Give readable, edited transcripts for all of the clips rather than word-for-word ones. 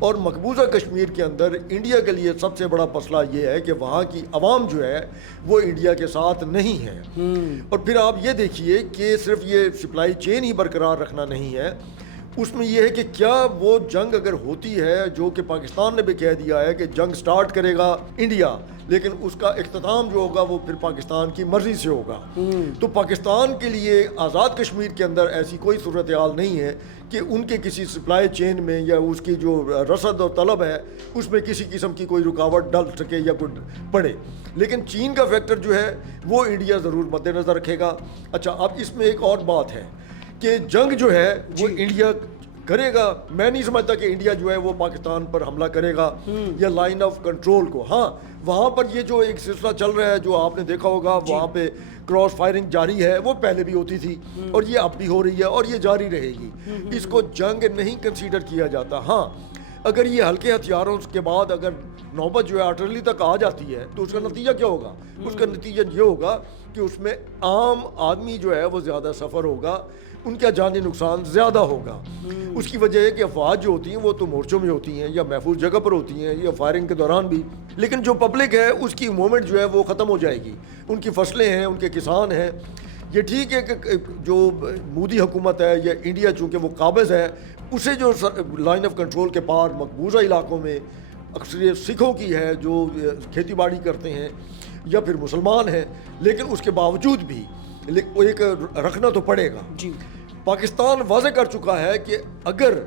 اور مقبوضہ کشمیر کے اندر انڈیا کے لیے سب سے بڑا مسئلہ یہ ہے کہ وہاں کی عوام جو ہے وہ انڈیا کے ساتھ نہیں ہے. اور پھر آپ یہ دیکھیے کہ صرف یہ سپلائی چین ہی برقرار رکھنا نہیں ہے, اس میں یہ ہے کہ کیا وہ جنگ اگر ہوتی ہے, جو کہ پاکستان نے بھی کہہ دیا ہے کہ جنگ سٹارٹ کرے گا انڈیا, لیکن اس کا اختتام جو ہوگا وہ پھر پاکستان کی مرضی سے ہوگا. تو پاکستان کے لیے آزاد کشمیر کے اندر ایسی کوئی صورتحال نہیں ہے کہ ان کے کسی سپلائی چین میں یا اس کی جو رسد اور طلب ہے اس میں کسی قسم کی کوئی رکاوٹ ڈل سکے یا کوئی پڑے. لیکن چین کا فیکٹر جو ہے وہ انڈیا ضرور مد نظر رکھے گا. اچھا, اب اس میں ایک اور بات ہے کہ جنگ جو ہے وہ انڈیا کرے گا. میں نہیں سمجھتا کہ انڈیا جو ہے وہ پاکستان پر حملہ کرے گا یا لائن آف کنٹرول کو. ہاں, وہاں پر یہ جو ایک سلسلہ چل رہا ہے جو آپ نے دیکھا ہوگا, وہاں پہ کراس فائرنگ جاری ہے, وہ پہلے بھی ہوتی تھی اور یہ اب بھی ہو رہی ہے اور یہ جاری رہے گی. اس کو جنگ نہیں کنسیڈر کیا جاتا. ہاں, اگر یہ ہلکے ہتھیاروں کے بعد اگر نوبت جو ہے آرٹلری تک آ جاتی ہے تو اس کا نتیجہ کیا ہوگا؟ اس کا نتیجہ یہ ہوگا کہ اس میں عام آدمی جو ہے وہ زیادہ سفر ہوگا, ان کا جانی نقصان زیادہ ہوگا. اس کی وجہ ہے کہ افواج جو ہوتی ہیں وہ تو مورچوں میں ہوتی ہیں یا محفوظ جگہ پر ہوتی ہیں یا فائرنگ کے دوران بھی, لیکن جو پبلک ہے اس کی موومنٹ جو ہے وہ ختم ہو جائے گی. ان کی فصلیں ہیں, ان کے کسان ہیں. یہ ٹھیک ہے کہ جو مودی حکومت ہے یا انڈیا چونکہ وہ قابض ہے, اسے جو لائن آف کنٹرول کے پار مقبوضہ علاقوں میں اکثریت سکھوں کی ہے جو کھیتی باڑی کرتے ہیں یا پھر مسلمان ہیں, لیکن اس کے باوجود بھی ایک رکھنا تو پڑے گا. جی, پاکستان واضح کر چکا ہے کہ اگر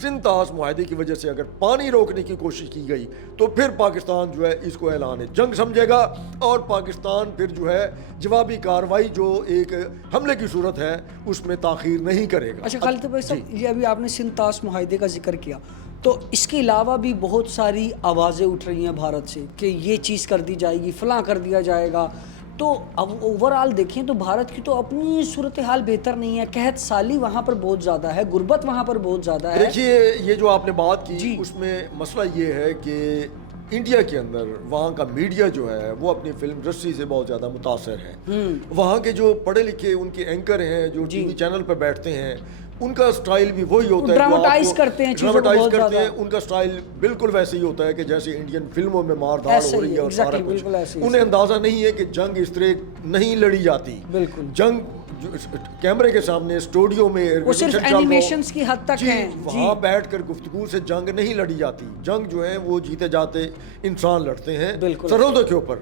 سنتاس معاہدے کی وجہ سے اگر پانی روکنے کی کوشش کی گئی تو پھر پاکستان جو ہے اس کو اعلان جنگ سمجھے گا اور پاکستان پھر جو ہے جوابی کارروائی جو ایک حملے کی صورت ہے اس میں تاخیر نہیں کرے گا. اچھا خالد بھائی صاحب, یہ ابھی آپ نے سنتاس معاہدے کا ذکر کیا, تو اس کے علاوہ بھی بہت ساری آوازیں اٹھ رہی ہیں بھارت سے کہ یہ چیز کر دی جائے گی, فلاں کر دیا جائے گا. تو اب اوورآل دیکھیں تو بھارت کی تو اپنی صورتحال بہتر نہیں ہے, قحط سالی وہاں پر بہت زیادہ ہے, غربت وہاں پر بہت زیادہ ہے. دیکھیے, یہ جو آپ نے بات کی اس میں مسئلہ یہ ہے کہ انڈیا کے اندر وہاں کا میڈیا جو ہے وہ اپنی فلم انڈسٹری سے بہت زیادہ متاثر ہے. وہاں کے جو پڑھے لکھے ان کے اینکر ہیں جو ٹی وی چینل پہ بیٹھتے ہیں, ان کا سٹائل بھی وہی ہوتا ہے, ڈراماٹائز کرتے ہیں چیزوں کو بہت زیادہ. ان کا سٹائل بالکل ویسے ہی ہوتا ہے کہ جیسے انڈین فلموں میں مار دھاڑ ہو رہی ہے اور سارا کچھ. انہیں اندازہ نہیں ہے کہ جنگ اس طرح نہیں لڑی جاتی. بالکل, جنگ کیمرے کے سامنے اسٹوڈیو میں وہ صرف اینیمیشنز کی حد تک ہیں, وہاں بیٹھ کر گفتگو سے جنگ نہیں لڑی جاتی. جنگ جو ہے وہ جیتے جاتے انسان لڑتے ہیں سرحدوں کے اوپر.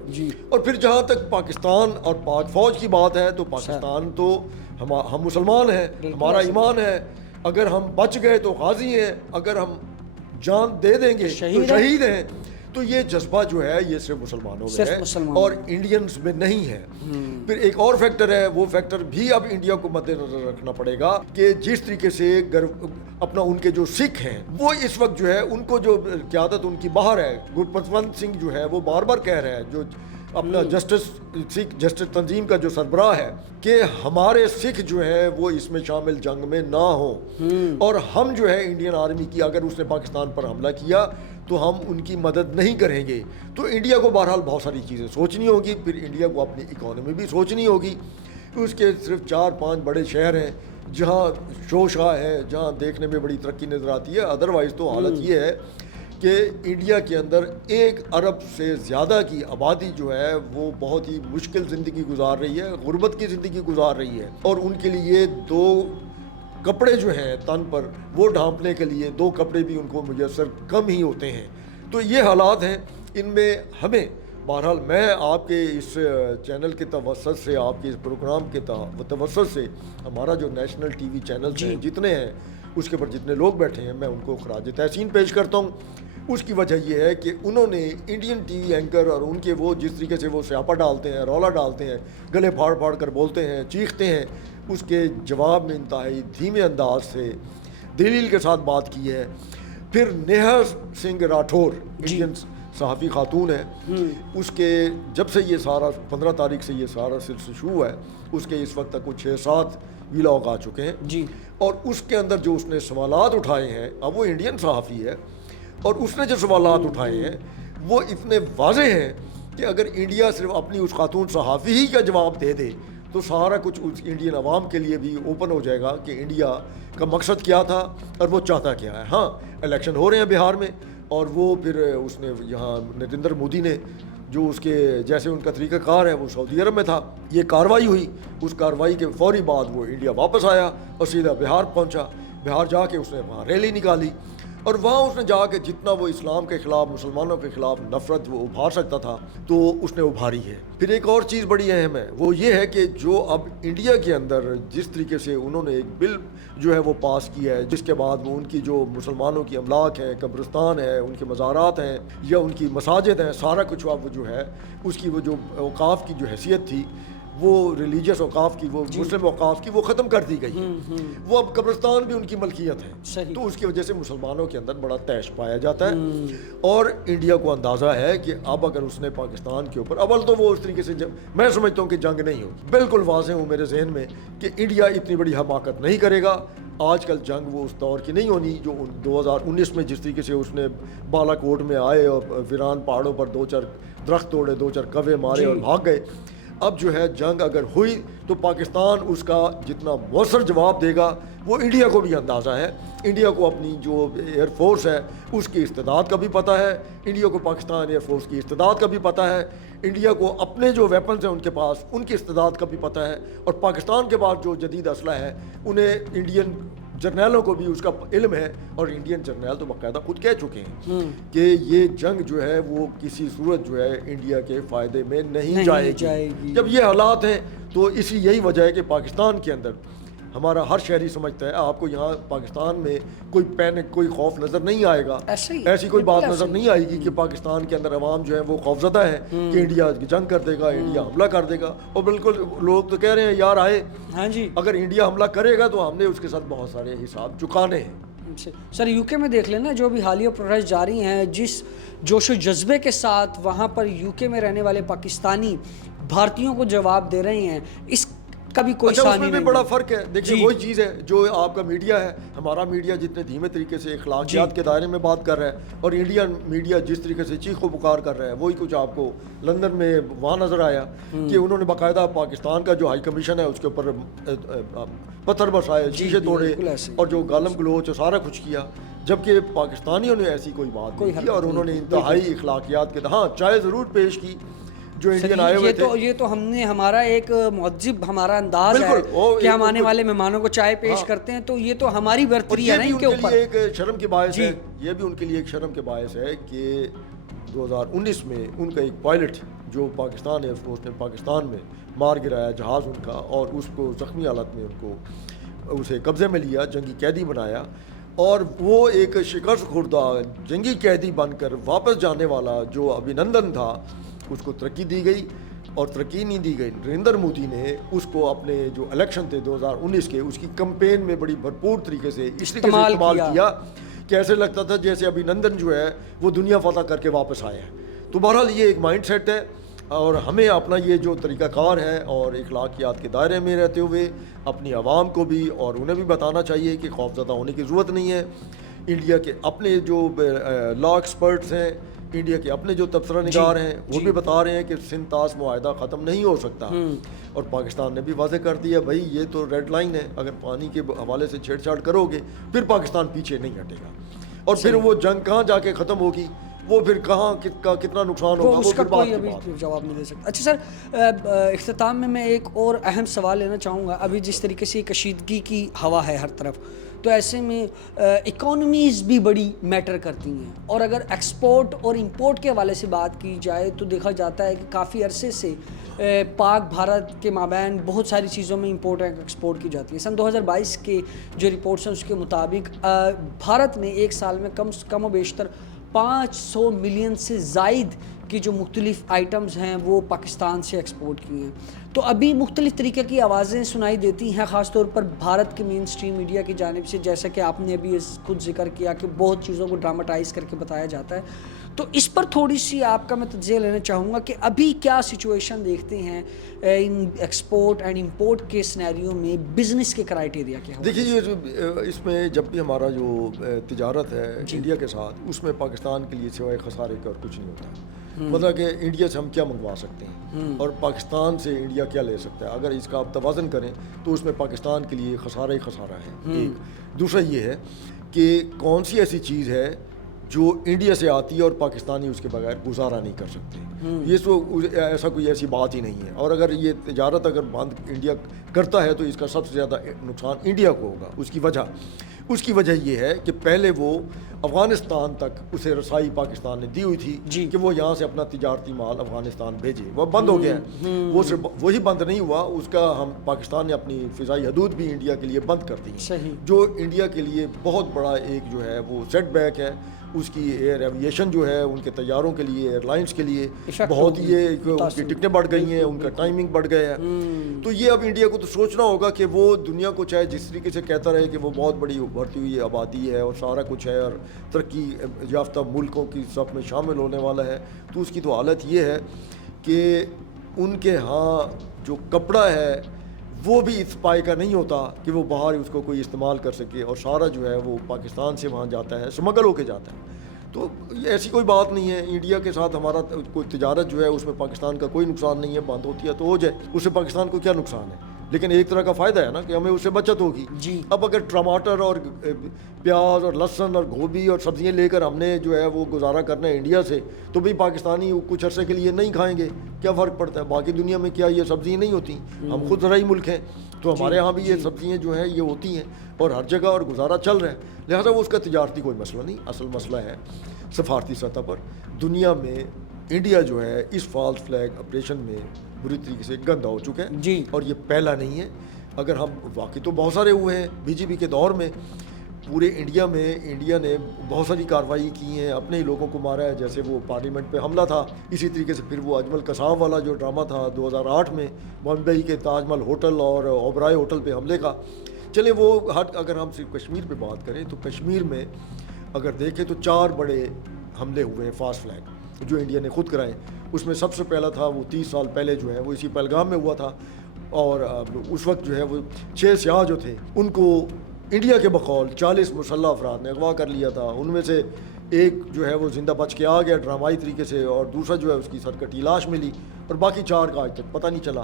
اور پھر جہاں تک پاکستان اور پاک فوج کی بات ہے تو پاکستان تو ہم مسلمان ہیں, ہمارا ایمان ہے, اگر ہم بچ گئے تو غازی ہیں, اگر ہم جان دے دیں گے تو شہید ہیں. تو یہ جذبہ جو ہے یہ صرف مسلمانوں میں ہے اور انڈینز میں نہیں ہے. پھر ایک اور فیکٹر ہے, وہ فیکٹر بھی اب انڈیا کو مد نظر رکھنا پڑے گا کہ جس طریقے سے اپنا ان کے جو سکھ ہیں وہ اس وقت جو ہے ان کو جو قیادت ان کی باہر ہے, گرپتونت سنگھ جو ہے وہ بار بار کہہ رہا ہے, جو اپنا جسٹس تنظیم کا جو سربراہ ہے, کہ ہمارے سکھ جو ہے وہ اس میں شامل جنگ میں نہ ہوں, اور ہم جو ہے انڈین آرمی کی اگر اس نے پاکستان پر حملہ کیا تو ہم ان کی مدد نہیں کریں گے. تو انڈیا کو بہرحال بہت ساری چیزیں سوچنی ہوگی. پھر انڈیا کو اپنی اکانومی بھی سوچنی ہوگی. اس کے صرف 4-5 بڑے شہر ہیں جہاں شوشا ہے, جہاں دیکھنے میں بڑی ترقی نظر آتی ہے. ادروائز تو حالت یہ ہے کہ انڈیا کے اندر 1 ارب سے زیادہ کی آبادی جو ہے وہ بہت ہی مشکل زندگی گزار رہی ہے, غربت کی زندگی گزار رہی ہے, اور ان کے لیے 2 کپڑے جو ہیں تن پر وہ ڈھانپنے کے لیے 2 کپڑے بھی ان کو میسر کم ہی ہوتے ہیں. تو یہ حالات ہیں. ان میں ہمیں بہرحال میں آپ کے اس چینل کے توسط سے, آپ کے اس پروگرام کے توسط سے, ہمارا جو نیشنل ٹی وی چینلز ہیں جتنے ہیں اس کے اوپر جتنے لوگ بیٹھے ہیں, میں ان کو خراج تحسین پیش کرتا ہوں. اس کی وجہ یہ ہے کہ انہوں نے انڈین ٹی وی اینکر اور ان کے وہ جس طریقے سے وہ سیاپا ڈالتے ہیں, رولا ڈالتے ہیں, گلے پھاڑ پھاڑ کر بولتے ہیں, چیختے ہیں, اس کے جواب میں انتہائی دھیمے انداز سے دلیل کے ساتھ بات کی ہے. پھر نیہا سنگھ راٹھور انڈین صحافی خاتون ہے, اس کے جب سے یہ سارا 15 تاریخ سے یہ سارا سلسلہ شروع ہوا ہے, اس کے اس وقت تک کچھ 6-7 ویلاگ آ چکے ہیں. اور اس کے اندر جو اس نے سوالات اٹھائے ہیں, اب وہ انڈین صحافی ہے, اور اس نے جو سوالات اٹھائے ہیں وہ اتنے واضح ہیں کہ اگر انڈیا صرف اپنی اس خاتون صحافی ہی کا جواب دے دے تو سارا کچھ اس انڈین عوام کے لیے بھی اوپن ہو جائے گا کہ انڈیا کا مقصد کیا تھا اور وہ چاہتا کیا ہے. ہاں الیکشن ہو رہے ہیں بہار میں, اور وہ پھر اس نے یہاں نریندر مودی نے جو اس کے جیسے ان کا طریقہ کار ہے وہ سعودی عرب میں تھا, یہ کارروائی ہوئی, اس کارروائی کے فوری بعد وہ انڈیا واپس آیا اور سیدھا بہار پہنچا. بہار جا کے اس نے وہاں ریلی نکالی, اور وہاں اس نے جا کے جتنا وہ اسلام کے خلاف, مسلمانوں کے خلاف نفرت وہ ابھار سکتا تھا تو اس نے ابھاری ہے. پھر ایک اور چیز بڑی اہم ہے, وہ یہ ہے کہ جو اب انڈیا کے اندر جس طریقے سے انہوں نے ایک بل جو ہے وہ پاس کیا ہے, جس کے بعد وہ ان کی جو مسلمانوں کی املاک ہیں, قبرستان ہے, ان کے مزارات ہیں یا ان کی مساجد ہیں, سارا کچھ اب جو ہے اس کی وہ جو اوقاف کی جو حیثیت تھی, وہ ریلیجیس اوقاف کی, وہ مسلم اوقاف کی, وہ ختم کر دی گئی ہے. وہ اب قبرستان بھی ان کی ملکیت ہے, تو اس کی وجہ سے مسلمانوں کے اندر بڑا طیش پایا جاتا ہے. اور انڈیا کو اندازہ ہے کہ اب اگر اس نے پاکستان کے اوپر, اول تو وہ اس طریقے سے میں سمجھتا ہوں کہ جنگ نہیں ہوگی, بالکل واضح ہوں میرے ذہن میں کہ انڈیا اتنی بڑی حماقت نہیں کرے گا. آج کل جنگ وہ اس دور کی نہیں ہونی جو 2019 میں جس طریقے سے اس نے بالا کوٹ میں آئے اور ویران پہاڑوں پر 2-4 درخت توڑے, 2-4 کوے مارے اور بھاگ گئے. اب جو ہے جنگ اگر ہوئی تو پاکستان اس کا جتنا مؤثر جواب دے گا وہ انڈیا کو بھی اندازہ ہے. انڈیا کو اپنی جو ایئر فورس ہے اس کی استعداد کا بھی پتہ ہے, انڈیا کو پاکستان ایئر فورس کی استعداد کا بھی پتہ ہے, انڈیا کو اپنے جو ویپنز ہیں ان کے پاس ان کی استعداد کا بھی پتہ ہے, اور پاکستان کے پاس جو جدید اسلحہ ہے انہیں انڈین جرنیلوں کو بھی اس کا علم ہے. اور انڈین جرنیل تو باقاعدہ خود کہہ چکے ہیں کہ یہ جنگ جو ہے وہ کسی صورت جو ہے انڈیا کے فائدے میں نہیں جائے گی. جب یہ حالات ہیں تو یہی وجہ ہے کہ پاکستان کے اندر ہمارا ہر شہری سمجھتا ہے, آپ کو یہاں پاکستان میں کوئی پینک, کوئی خوف نظر نہیں آئے گا, ایسی کوئی بات نظر نہیں آئے گی کہ پاکستان کے اندر عوام جو ہے وہ خوفزدہ ہے کہ انڈیا جنگ کر دے گا, انڈیا حملہ کر دے گا. اور بالکل لوگ تو کہہ رہے ہیں یار آئے, اگر انڈیا حملہ کرے گا تو ہم نے اس کے ساتھ بہت سارے حساب چکانے ہیں. سر یو کے میں دیکھ لینا جو بھی حالیہ پروٹیسٹ جاری ہیں, جس جوش و جذبے کے ساتھ وہاں پر یو کے میں رہنے والے پاکستانی بھارتیوں کو جواب دے رہے ہیں, اس کا بھی کوئی اس میں بھی بڑا فرق ہے. دیکھیے وہی چیز ہے جو آپ کا میڈیا ہے, ہمارا میڈیا جتنے دھیمے طریقے سے اخلاقیات کے دائرے میں بات کر رہا ہے, اور انڈین میڈیا جس طریقے سے چیخ و پکار کر رہا ہے, وہی کچھ آپ کو لندن میں وہاں نظر آیا کہ انہوں نے باقاعدہ پاکستان کا جو ہائی کمیشن ہے اس کے اوپر پتھر برسائے, شیشے توڑے اور جو گالم گلوچ سارا کچھ کیا, جبکہ پاکستانیوں نے ایسی کوئی بات نہیں کی, اور انہوں نے انتہائی اخلاقیات کے ہاں چائے ضرور پیش کی جو انڈین آئے ہوئے تھے. یہ تو ہم نے ہمارا ایک معذب ہمارا انداز ہے کہ ہم آنے والے مہمانوں کو چائے پیش کرتے ہیں, تو یہ تو ہماری برتری ہے نا ان کے اوپر. یہ بھی ایک شرم کے باعث ہے, یہ بھی ان کے لیے ایک شرم کے باعث ہے کہ 2019 میں ان کا ایک پائلٹ جو پاکستان ایئر فورس نے پاکستان میں مار گرایا جہاز ان کا, اور اس کو زخمی حالت میں ان کو اسے قبضے میں لیا, جنگی قیدی بنایا, اور وہ ایک شکست خوردہ جنگی قیدی بن کر واپس جانے والا جو ابھینندن تھا اس کو ترقی دی گئی, اور ترقی نہیں دی گئی. نریندر مودی نے اس کو اپنے جو الیکشن تھے 2019 کے, اس کی کمپین میں بڑی بھرپور طریقے سے اس طریقے سے استعمال کیا کہ ایسے لگتا تھا جیسے ابھینندن جو ہے وہ دنیا فتح کر کے واپس آیا ہے. تو بہرحال یہ ایک مائنڈ سیٹ ہے, اور ہمیں اپنا یہ جو طریقہ کار ہے اور اخلاقیات کے دائرے میں رہتے ہوئے اپنی عوام کو بھی اور انہیں بھی بتانا چاہیے کہ خوفزدہ ہونے کی ضرورت نہیں ہے. انڈیا کے اپنے جو لا ایکسپرٹس ہیں, انڈیا کے اپنے جو تبصرہ نگار ہیں, وہ بھی بتا رہے ہیں کہ سندھ طاس معاہدہ ختم نہیں ہو سکتا, اور پاکستان نے بھی واضح کر دیا بھائی یہ تو ریڈ لائن ہے, اگر پانی کے حوالے سے چھیڑ چھاڑ کرو گے پھر پاکستان پیچھے نہیں ہٹے گا, اور پھر وہ جنگ کہاں جا کے ختم ہوگی, وہ پھر کہاں کتنا نقصان ہوگا اس کا کوئی ابھی جواب نہیں دے سکتا. اچھا سر, اختتام میں ایک اور اہم سوال لینا چاہوں گا. ابھی جس طریقے سے کشیدگی کی ہوا ہے ہر طرف, تو ایسے میں اکانومیز بھی بڑی میٹر کرتی ہیں, اور اگر ایکسپورٹ اور امپورٹ کے حوالے سے بات کی جائے تو دیکھا جاتا ہے کہ کافی عرصے سے پاک بھارت کے مابین بہت ساری چیزوں میں امپورٹ اور ایکسپورٹ کی جاتی ہے. سن 2022 کے جو رپورٹس ہیں اس کے مطابق بھارت نے ایک سال میں کم و بیشتر 500 ملین سے زائد کی جو مختلف آئٹمز ہیں وہ پاکستان سے ایکسپورٹ کی ہیں. تو ابھی مختلف طریقے کی آوازیں سنائی دیتی ہیں, خاص طور پر بھارت کے مین اسٹریم میڈیا کی جانب سے, جیسا کہ آپ نے ابھی خود ذکر کیا کہ بہت چیزوں کو ڈراماٹائز کر کے بتایا جاتا ہے. تو اس پر تھوڑی سی آپ کا میں تجزیہ لینا چاہوں گا کہ ابھی کیا سچویشن دیکھتے ہیں ان ایکسپورٹ اینڈ امپورٹ کے سینیریو میں, بزنس کے کرائیٹیریا کیا؟ دیکھیے اس میں جب بھی ہمارا جو تجارت ہے انڈیا کے ساتھ, اس میں پاکستان کے لیے سوائے خسارے کا اور کچھ نہیں ہوتا. مطلب کہ انڈیا سے ہم کیا منگوا سکتے ہیں, اور پاکستان سے انڈیا انڈیا کیا لے سکتا ہے. اگر اس کا آپ توازن کریں تو اس میں پاکستان کے لیے خسارہ ہی خسارہ ہے. ایک دوسرا یہ ہے کہ کون سی ایسی چیز ہے جو انڈیا سے آتی ہے اور پاکستانی اس کے بغیر گزارا نہیں کر سکتے. یہ تو ایسا کوئی ایسی بات ہی نہیں ہے. اور اگر یہ تجارت اگر بند انڈیا کرتا ہے تو اس کا سب سے زیادہ نقصان انڈیا کو ہوگا. اس کی وجہ یہ ہے کہ پہلے وہ افغانستان تک اسے رسائی پاکستان نے دی ہوئی تھی کہ وہ یہاں سے اپنا تجارتی مال افغانستان بھیجے. وہ بند ہو گیا ہے. وہ صرف وہی بند نہیں ہوا, اس کا پاکستان نے اپنی فضائی حدود بھی انڈیا کے لیے بند کر دی, جو انڈیا کے لیے بہت بڑا ایک جو ہے وہ سیٹ بیک ہے. اس کی ایئر ایویشن جو ہے ان کے طیاروں کے لیے, ایئر لائنس کے لیے بہت ہی ان کی ٹکٹیں بڑھ گئی ہیں, ان کا ٹائمنگ بڑھ گیا ہے. تو یہ اب انڈیا کو تو سوچنا ہوگا کہ وہ دنیا کو چاہے جس طریقے سے کہتا رہے کہ وہ بہت بڑی ابھرتی ہوئی آبادی ہے اور سارا کچھ ہے اور ترقی یافتہ ملکوں کی صف میں شامل ہونے والا ہے, تو اس کی تو حالت یہ ہے کہ ان کے ہاں جو کپڑا ہے وہ بھی اس پائے کا نہیں ہوتا کہ وہ باہر اس کو کوئی استعمال کر سکے, اور سارا جو ہے وہ پاکستان سے وہاں جاتا ہے, اسمگل ہو کے جاتا ہے. تو ایسی کوئی بات نہیں ہے. انڈیا کے ساتھ ہمارا کوئی تجارت جو ہے اس میں پاکستان کا کوئی نقصان نہیں ہے. بند ہوتی ہے تو ہو جائے, اس سے پاکستان کو کیا نقصان ہے, لیکن ایک طرح کا فائدہ ہے نا کہ ہمیں اس سے بچت ہوگی. اب اگر ٹماٹر اور پیاز اور لہسن اور گوبھی اور سبزیاں لے کر ہم نے جو ہے وہ گزارا کرنا ہے انڈیا سے, تو بھی پاکستانی کچھ عرصے کے لیے نہیں کھائیں گے. کیا فرق پڑتا ہے؟ باقی دنیا میں کیا یہ سبزیاں نہیں ہوتی؟ ہم خود زرعی ملک ہیں, تو ہمارے ہاں بھی یہ سبزیاں جو ہیں یہ ہوتی ہیں اور ہر جگہ اور گزارا چل رہا ہے. لہٰذا وہ اس کا تجارتی کوئی مسئلہ نہیں. اصل مسئلہ ہے سفارتی سطح پر. دنیا میں انڈیا جو ہے اس فالس فلیگ آپریشن میں بری طریقے سے گندا ہو چکا ہے, اور یہ پہلا نہیں ہے. اگر ہم واقعی تو بہت سارے ہوئے ہیں بی جے پی کے دور میں, پورے انڈیا میں انڈیا نے بہت ساری کارروائی کی ہیں, اپنے ہی لوگوں کو مارا ہے. جیسے وہ پارلیمنٹ پہ حملہ تھا, اسی طریقے سے پھر وہ اجمل قصاب والا جو ڈرامہ تھا 2008 میں بمبئی کے تاج محل ہوٹل اور اوبرائے ہوٹل پہ حملے کا. چلے وہ اگر ہم صرف کشمیر پہ بات کریں تو کشمیر میں اگر دیکھیں تو 4 بڑے حملے ہوئے ہیں فاسٹ فلیگ جو انڈیا نے خود کرائے. اس میں سب سے پہلا تھا وہ 30 سال پہلے جو ہے وہ اسی پہلگام میں ہوا تھا, اور اس وقت جو ہے وہ 6 سیاح جو تھے ان کو انڈیا کے بقول 40 مسلح افراد نے اغوا کر لیا تھا. ان میں سے ایک جو ہے وہ زندہ بچ کے آ گیا ڈرامائی طریقے سے, اور دوسرا جو ہے اس کی سرکٹی لاش ملی, اور باقی 4 کا آج تک پتہ نہیں چلا.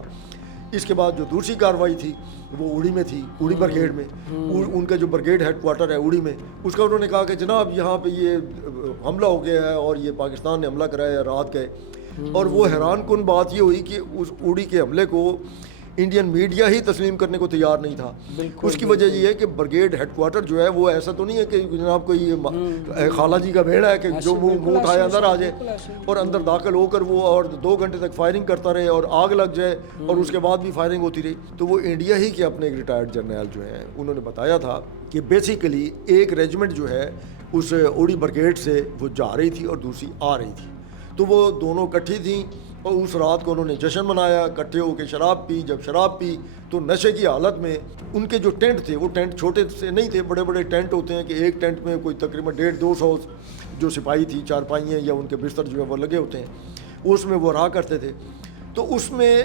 اس کے بعد جو دوسری کارروائی تھی وہ اڑی میں تھی, اڑی برگیڈ میں. ان کا جو برگیڈ ہیڈ کوارٹر ہے اڑی میں, اس کا انہوں نے کہا کہ جناب یہاں پہ یہ حملہ ہو گیا ہے اور یہ پاکستان نے حملہ کرایا رات گئے. اور وہ حیران کن بات یہ ہوئی کہ اس اڑی کے حملے کو انڈین میڈیا ہی تسلیم کرنے کو تیار نہیں تھا. اس کی وجہ یہ ہے کہ برگیڈ ہیڈ کوارٹر جو ہے وہ ایسا تو نہیں ہے کہ جناب کوئی یہ خالہ جی کا بھیڑا ہے کہ جو منہ اٹھائے اندر آ جائے اور اندر داخل ہو کر وہ اور 2 گھنٹے تک فائرنگ کرتا رہے اور آگ لگ جائے اور اس کے بعد بھی فائرنگ ہوتی رہی. تو وہ انڈیا ہی کے اپنے ایک ریٹائرڈ جرنیل جو ہیں انہوں نے بتایا تھا کہ بیسیکلی ایک ریجمنٹ جو ہے اس اڑی برگیڈ سے وہ جا رہی تھی اور دوسری آ رہی تھی, تو وہ دونوں اکٹھی تھیں. اور اس رات کو انہوں نے جشن منایا, اکٹھے ہو کے شراب پی. جب شراب پی تو نشے کی حالت میں ان کے جو ٹینٹ تھے وہ ٹینٹ چھوٹے سے نہیں تھے, بڑے بڑے ٹینٹ ہوتے ہیں کہ ایک ٹینٹ میں کوئی تقریباً 150-200 جو سپاہی تھی, چارپائیاں یا ان کے بستر جو ہے وہ لگے ہوتے ہیں, اس میں وہ رہا کرتے تھے. تو اس میں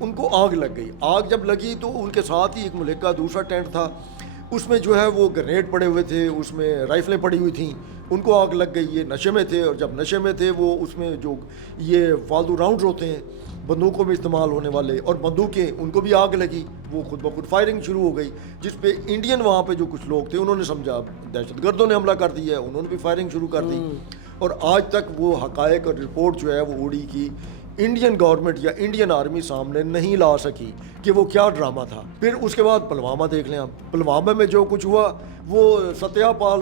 ان کو آگ لگ گئی. آگ جب لگی تو ان کے ساتھ ہی ایک ملک کا دوسرا ٹینٹ تھا, اس میں جو ہے وہ گرینیڈ پڑے ہوئے تھے, اس میں رائفلیں پڑی ہوئی تھیں. ان کو آگ لگ گئی. یہ نشے میں تھے, اور جب نشے میں تھے وہ اس میں جو یہ فالتو راؤنڈز ہوتے ہیں بندوقوں میں استعمال ہونے والے, اور بندوقیں ان کو بھی آگ لگی. وہ خود بخود فائرنگ شروع ہو گئی, جس پہ انڈین وہاں پہ جو کچھ لوگ تھے انہوں نے سمجھا دہشت گردوں نے حملہ کر دیا ہے, انہوں نے بھی فائرنگ شروع کر دی. اور آج تک وہ حقائق اور رپورٹ جو ہے وہ اڑی کی انڈین گورنمنٹ یا انڈین آرمی سامنے نہیں لا سکی کہ وہ کیا ڈرامہ تھا. پھر اس کے بعد پلوامہ دیکھ لیں آپ. پلوامہ میں جو کچھ ہوا وہ ستیہ پال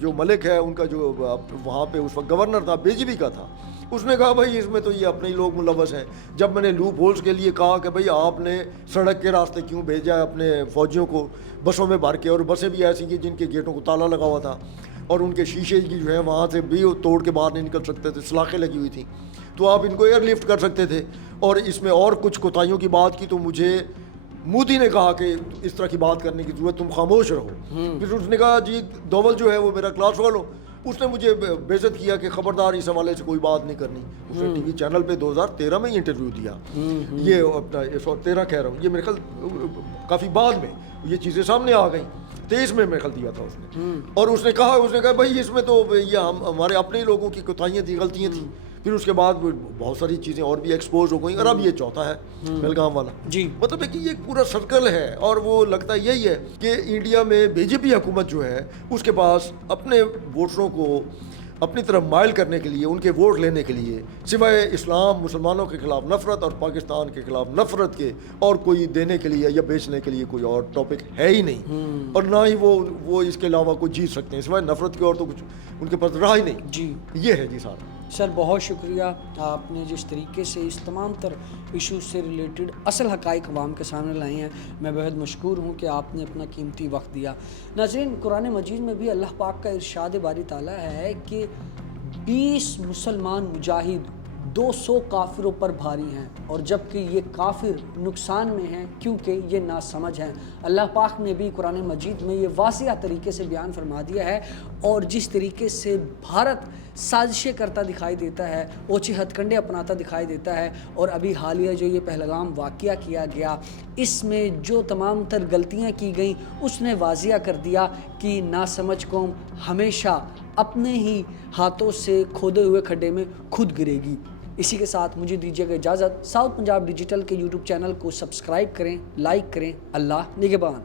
جو ملک ہے ان کا جو وہاں پہ اس وقت گورنر تھا بی جے پی کا تھا, اس نے کہا بھائی اس میں تو یہ اپنے ہی لوگ ملوث ہیں. جب میں نے لوپ ہولز کے لیے کہا کہ بھائی آپ نے سڑک کے راستے کیوں بھیجا ہے اپنے فوجیوں کو بسوں میں بھر کے, اور بسیں بھی ایسی کی جن کے گیٹوں کو تالا لگا ہوا تھا اور ان کے شیشے کی جو ہے وہاں سے بھی توڑ کے باہر نہیں نکل سکتے تھے, سلاخیں لگی ہوئی تھیں, تو آپ ان کو ایئر لفٹ کر سکتے تھے. اور اس میں اور کچھ کوتاہیوں کی بات کی تو مجھے مودی نے کہا کہ اس طرح کی بات کرنے کی ضرورت, تم خاموش رہو. پھر اس نے کہا جی دوول جو ہے وہ میرا کلاس فیلو, اس نے مجھے بے عزت کیا کہ خبردار اس حوالے سے کوئی بات نہیں کرنی. اس نے ٹی وی چینل پہ 2013 میں انٹرویو دیا, یہ اپنا 113 کہہ رہا ہوں, یہ میرے خیال کافی بعد میں یہ چیزیں سامنے آ گئیں. 23 میں میرے خیال دیا تھا اس نے, اور اس نے کہا بھائی اس میں تو یہ ہمارے اپنے لوگوں کی کوتاہیاں تھیں, غلطیاں تھیں. پھر اس کے بعد بہت ساری چیزیں اور بھی ایکسپوز ہو گئیں اور اب یہ چوتھا ہے پہلگام والا. جی مطلب ہے کہ یہ ایک پورا سرکل ہے اور وہ لگتا یہی ہے کہ انڈیا میں بی جے پی حکومت جو ہے اس کے پاس اپنے ووٹروں کو اپنی طرف مائل کرنے کے لیے، ان کے ووٹ لینے کے لیے، سوائے اسلام مسلمانوں کے خلاف نفرت اور پاکستان کے خلاف نفرت کے اور کوئی دینے کے لیے یا بیچنے کے لیے کوئی اور ٹاپک ہے ہی نہیں. اور نہ ہی وہ اس کے علاوہ کوئی جیت سکتے ہیں سوائے نفرت کے، اور تو کچھ ان کے پاس رہا ہی نہیں. جی یہ ہے جی صاحب. سر بہت شکریہ، آپ نے جس طریقے سے اس تمام تر ایشوز سے ریلیٹڈ اصل حقائق عوام کے سامنے لائے ہیں، میں بہت مشکور ہوں کہ آپ نے اپنا قیمتی وقت دیا. ناظرین، قرآن مجید میں بھی اللہ پاک کا ارشاد باری تعالیٰ ہے کہ 20 مسلمان مجاہد 200 کافروں پر بھاری ہیں، اور جبکہ یہ کافر نقصان میں ہیں کیونکہ یہ ناسمجھ ہیں. اللہ پاک نے بھی قرآن مجید میں یہ واضح طریقے سے بیان فرما دیا ہے، اور جس طریقے سے بھارت سازشیں کرتا دکھائی دیتا ہے، اوچھے ہتھ کنڈے اپناتا دکھائی دیتا ہے، اور ابھی حالیہ جو یہ پہلگام واقعہ کیا گیا اس میں جو تمام تر غلطیاں کی گئیں اس نے واضح کر دیا کہ ناسمجھ قوم ہمیشہ اپنے ہی ہاتھوں سے کھودے ہوئے کھڈے میں خود گرے گی. اسی کے ساتھ مجھے دیجیے گا اجازت. ساؤتھ پنجاب ڈیجیٹل کے یوٹیوب چینل کو سبسکرائب کریں، لائک کریں. اللہ نگہبان.